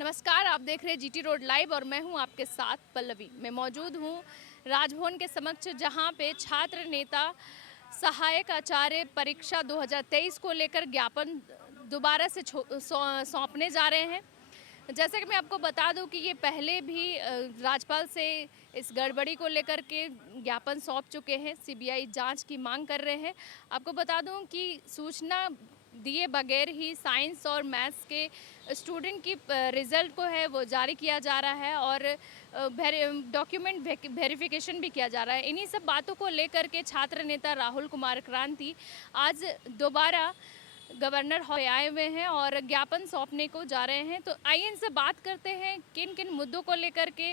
नमस्कार, आप देख रहे हैं जीटी रोड लाइव और मैं हूं आपके साथ पल्लवी। मैं मौजूद हूं राजभवन के समक्ष, जहां पे छात्र नेता सहायक आचार्य परीक्षा 2023 को लेकर ज्ञापन दोबारा से सौंपने जा रहे हैं। जैसा कि मैं आपको बता दूं कि ये पहले भी राज्यपाल से इस गड़बड़ी को लेकर के ज्ञापन सौंप चुके हैं, सीबीआई जांच की मांग कर रहे हैं। आपको बता दूं कि सूचना दिए बगैर ही साइंस और मैथ्स के स्टूडेंट की रिज़ल्ट को है वो जारी किया जा रहा है और डॉक्यूमेंट वेरिफिकेशन भी किया जा रहा है। इन्हीं सब बातों को लेकर के छात्र नेता राहुल कुमार क्रांति आज दोबारा गवर्नर हॉल आए हुए हैं और ज्ञापन सौंपने को जा रहे हैं। तो आइए इनसे बात करते हैं किन किन मुद्दों को लेकर के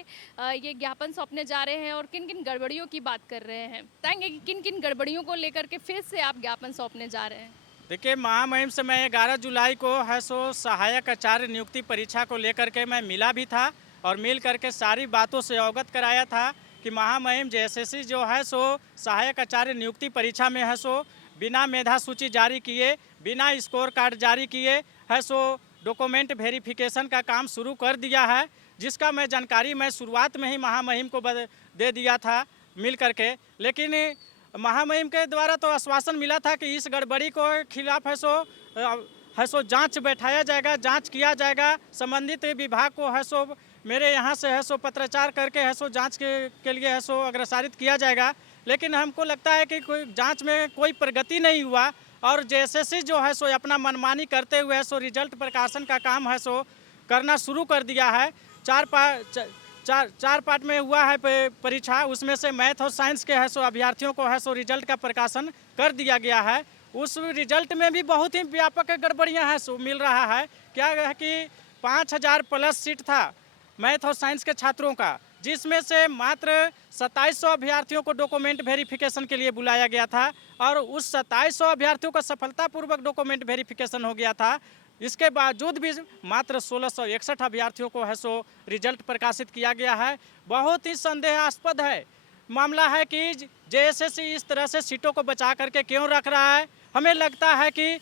ये ज्ञापन सौंपने जा रहे हैं और किन किन गड़बड़ियों की बात कर रहे हैं। बताएंगे कि किन किन गड़बड़ियों को लेकर के फिर से आप ज्ञापन सौंपने जा रहे हैं। देखिए, महामहिम से मैं 11 जुलाई को है सो सहायक आचार्य नियुक्ति परीक्षा को लेकर के मैं मिला भी था और मिल करके सारी बातों से अवगत कराया था कि महामहिम जेएसएससी जो है सो सहायक आचार्य नियुक्ति परीक्षा में है सो बिना मेधा सूची जारी किए, बिना स्कोर कार्ड जारी किए है सो डॉक्यूमेंट वेरिफिकेशन का काम शुरू कर दिया है, जिसका मैं जानकारी मैं शुरुआत में ही महामहिम को दे दिया था मिल करके। लेकिन महामहिम के द्वारा तो आश्वासन मिला था कि इस गड़बड़ी को खिलाफ है सो जांच बैठाया जाएगा, जांच किया जाएगा, संबंधित विभाग को है सो मेरे यहाँ से है सो पत्राचार करके है सो जांच के लिए है सो अग्रसारित किया जाएगा। लेकिन हमको लगता है कि कोई जांच में कोई प्रगति नहीं हुआ और जेएसएससी जो है सो अपना मनमानी करते हुए है सो रिजल्ट प्रकाशन का काम है सो करना शुरू कर दिया है। चार पार्ट में हुआ है परीक्षा, उसमें से मैथ और साइंस के है सो अभ्यर्थियों को है सो रिजल्ट का प्रकाशन कर दिया गया है। उस रिजल्ट में भी बहुत ही व्यापक गड़बड़ियां हैं सो मिल रहा है। क्या है कि 5000 प्लस सीट था मैथ और साइंस के छात्रों का, जिसमें से मात्र 2700 अभ्यर्थियों को डॉक्यूमेंट वेरिफिकेशन के लिए बुलाया गया था और उस 2700 अभ्यर्थियों का सफलतापूर्वक डॉक्यूमेंट वेरिफिकेशन हो गया था। इसके बावजूद भी मात्र 1661 अभ्यर्थियों को है सो रिजल्ट प्रकाशित किया गया है। बहुत ही संदेहास्पद है मामला है कि जेएसएससी इस तरह से सीटों को बचा करके क्यों रख रहा है। हमें लगता है कि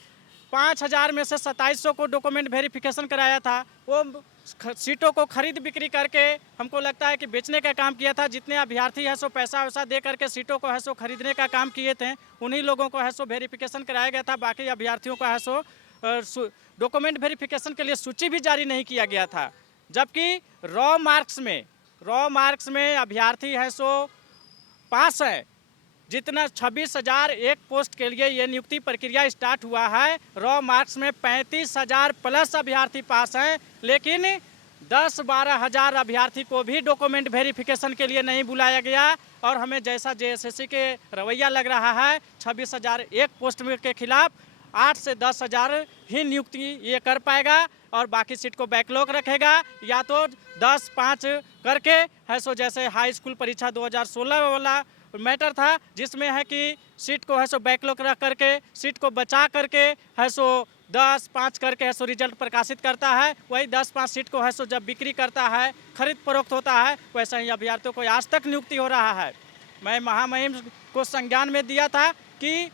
5000 में से 2700 को डॉक्यूमेंट वेरिफिकेशन कराया था, वो सीटों को खरीद बिक्री करके हमको लगता है कि बेचने का काम किया था। जितने अभ्यर्थी है सो पैसा वैसा दे करके सीटों को है सो खरीदने का काम किए थे, उन्हीं लोगों को है सो वेरिफिकेशन कराया गया था। बाकी अभ्यर्थियों का है सो डॉक्यूमेंट वेरिफिकेशन के लिए सूची भी जारी नहीं किया गया था। जबकि रॉ मार्क्स में अभ्यर्थी है सो पास है। जितना 26,000 एक पोस्ट के लिए ये नियुक्ति प्रक्रिया स्टार्ट हुआ है, रॉ मार्क्स में 35,000 प्लस अभ्यर्थी पास हैं, लेकिन 10-12 हज़ार अभ्यर्थी को भी डॉक्यूमेंट वेरिफिकेशन के लिए नहीं बुलाया गया। और हमें जैसा जेएसएससी के रवैया लग रहा है, 26,000 एक पोस्ट के खिलाफ 8 से 10 हज़ार ही नियुक्ति ये कर पाएगा और बाकी सीट को बैकलॉग रखेगा, या तो 10-5 करके है सो जैसे हाई स्कूल परीक्षा 2016 वाला मैटर था, जिसमें है कि सीट को है सो बैकलॉग रख करके सीट को बचा करके है सो 10-5 करके है सो रिजल्ट प्रकाशित करता है। वही 10-5 सीट को है सो जब बिक्री करता है, खरीद फरोख्त होता है, वैसा ही अभ्यर्थियों को आज तक नियुक्ति हो रहा है। मैं महामहिम को संज्ञान में दिया था कि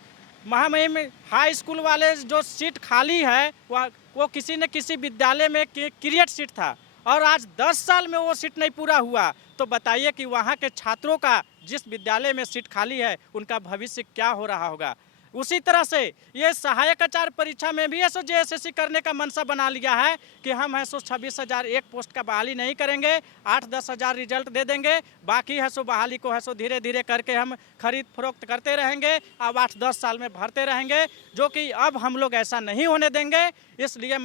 महामहिम हाई स्कूल वाले जो सीट खाली है वो किसी न किसी विद्यालय में क्रिएट सीट था और आज 10 साल में वो सीट नहीं पूरा हुआ। तो बताइए कि वहाँ के छात्रों का जिस विद्यालय में सीट खाली है उनका भविष्य क्या हो रहा होगा। उसी तरह से ये सहायक आचार्य परीक्षा में भी ऐसो जेएसएससी करने का मनसा बना लिया है कि हम है सो 26,000 एक पोस्ट का बहाली नहीं करेंगे, 8-10 हज़ार रिजल्ट दे देंगे, बाकी है सो बहाली को है सो धीरे धीरे करके हम खरीद फरोख्त करते रहेंगे, अब 8-10 साल में भरते रहेंगे, जो कि अब हम लोग ऐसा नहीं होने देंगे। इसलिए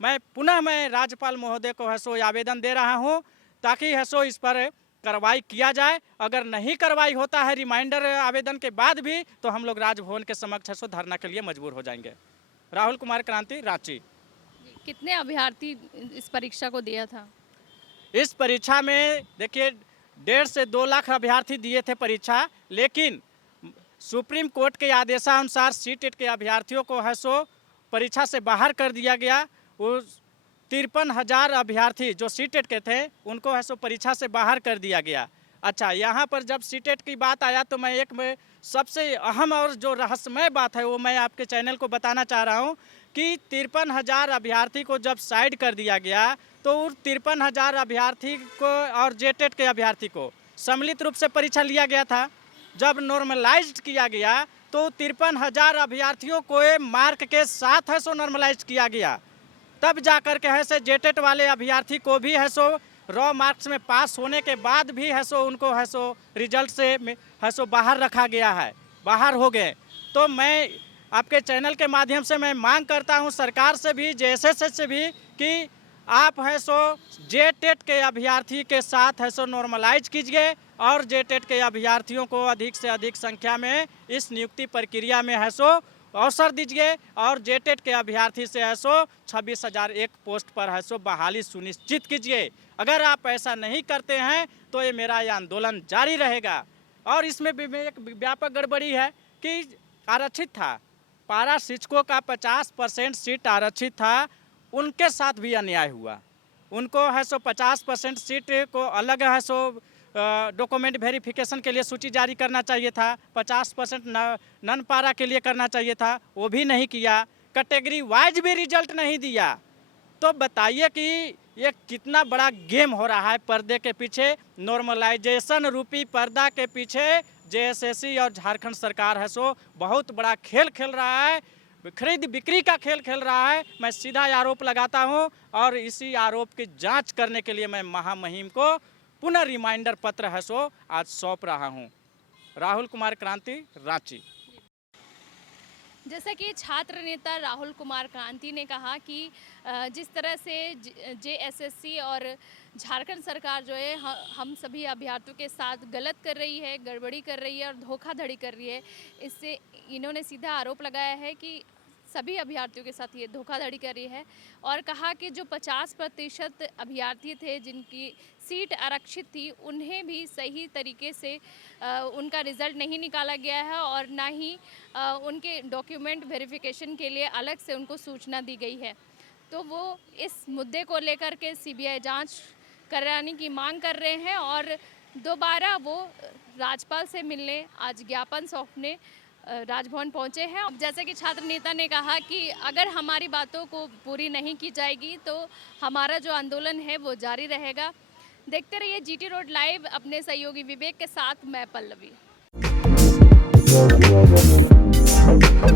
मैं पुनः राज्यपाल महोदय को है सो आवेदन दे रहा हूँ ताकि है सो इस पर कार्रवाई किया जाए। अगर नहीं कार्रवाई होता है रिमाइंडर आवेदन के बाद भी, तो हम लोग राजभवन के समक्ष है सो धरना के लिए मजबूर हो जाएंगे। राहुल कुमार क्रांति, रांची। कितने अभ्यर्थी इस परीक्षा को दिया था? इस परीक्षा में देखिए 1.5 से 2 लाख अभ्यर्थी दिए थे परीक्षा, लेकिन सुप्रीम कोर्ट के आदेशानुसार सीटेट के अभ्यर्थियों को है सो परीक्षा से बाहर कर दिया गया। वो 53,000 अभ्यर्थी जो सीटेट के थे उनको है सो परीक्षा से बाहर कर दिया गया। अच्छा, यहाँ पर जब सीटेट की बात आया तो मैं सबसे अहम और जो रहस्यमय बात है वो मैं आपके चैनल को बताना चाह रहा हूँ कि 53,000 अभ्यर्थी को जब साइड कर दिया गया तो उन 53,000 अभ्यर्थी को और जेटेट के अभ्यर्थी को सम्मिलित रूप से परीक्षा लिया गया था। जब नॉर्मलाइज्ड किया गया तो 53,000 अभ्यर्थियों को मार्क के साथ है सो नॉर्मलाइज किया गया। तब जाकर के है से जेटेट वाले अभ्यर्थी को भी है सो रॉ मार्क्स में पास होने के बाद भी है सो उनको है सो रिजल्ट से है सो बाहर रखा गया है, बाहर हो गए। तो मैं आपके चैनल के माध्यम से मैं मांग करता हूं सरकार से भी, जेएसएस से भी, कि आप है सो जेटेट के अभ्यर्थी के साथ है सो नॉर्मलाइज कीजिए और जेटेट के अभ्यर्थियों को अधिक से अधिक संख्या में इस नियुक्ति प्रक्रिया में है सो अवसर दीजिए और जेटेट के अभ्यर्थी से है सो 26,001 पोस्ट पर है सो बहाली सुनिश्चित कीजिए। अगर आप ऐसा नहीं करते हैं तो ये मेरा ये आंदोलन जारी रहेगा। और इसमें भी एक व्यापक गड़बड़ी है कि आरक्षित था, पारा शिक्षकों का 50% सीट आरक्षित था, उनके साथ भी अन्याय हुआ। उनको है सो 50% सीट को अलग है सो डॉक्यूमेंट वेरिफिकेशन के लिए सूची जारी करना चाहिए था, 50% नन पारा के लिए करना चाहिए था, वो भी नहीं किया। कैटेगरी वाइज भी रिजल्ट नहीं दिया। तो बताइए कि ये कितना बड़ा गेम हो रहा है पर्दे के पीछे, नॉर्मलाइजेशन रूपी पर्दा के पीछे जेएसएससी और झारखंड सरकार है सो बहुत बड़ा खेल खेल रहा है, खरीद बिक्री का खेल खेल रहा है। मैं सीधा आरोप लगाता हूं और इसी आरोप की जांच करने के लिए मैं महामहिम को पुनः रिमाइंडर पत्र है सो आज सौंप रहा हूं। राहुल कुमार क्रांति, रांची। जैसा कि छात्र नेता राहुल कुमार क्रांति ने कहा कि जिस तरह से जेएसएससी और झारखंड सरकार जो है हम सभी अभ्यर्थियों के साथ गलत कर रही है, गड़बड़ी कर रही है और धोखाधड़ी कर रही है, इससे इन्होंने सीधा आरोप लगाया है कि सभी अभ्यर्थियों के साथ ये धोखाधड़ी कर रही है। और कहा कि जो 50% अभ्यर्थी थे जिनकी सीट आरक्षित थी, उन्हें भी सही तरीके से उनका रिज़ल्ट नहीं निकाला गया है और ना ही उनके डॉक्यूमेंट वेरिफिकेशन के लिए अलग से उनको सूचना दी गई है। तो वो इस मुद्दे को लेकर के सीबीआई जांच कराने की मांग कर रहे हैं और दोबारा वो राज्यपाल से मिलने आज ज्ञापन सौंपने राजभवन पहुंचे हैं। जैसे कि छात्र नेता ने कहा कि अगर हमारी बातों को पूरी नहीं की जाएगी तो हमारा जो आंदोलन है वो जारी रहेगा। देखते रहिए जीटी रोड लाइव, अपने सहयोगी विवेक के साथ मैं पल्लवी।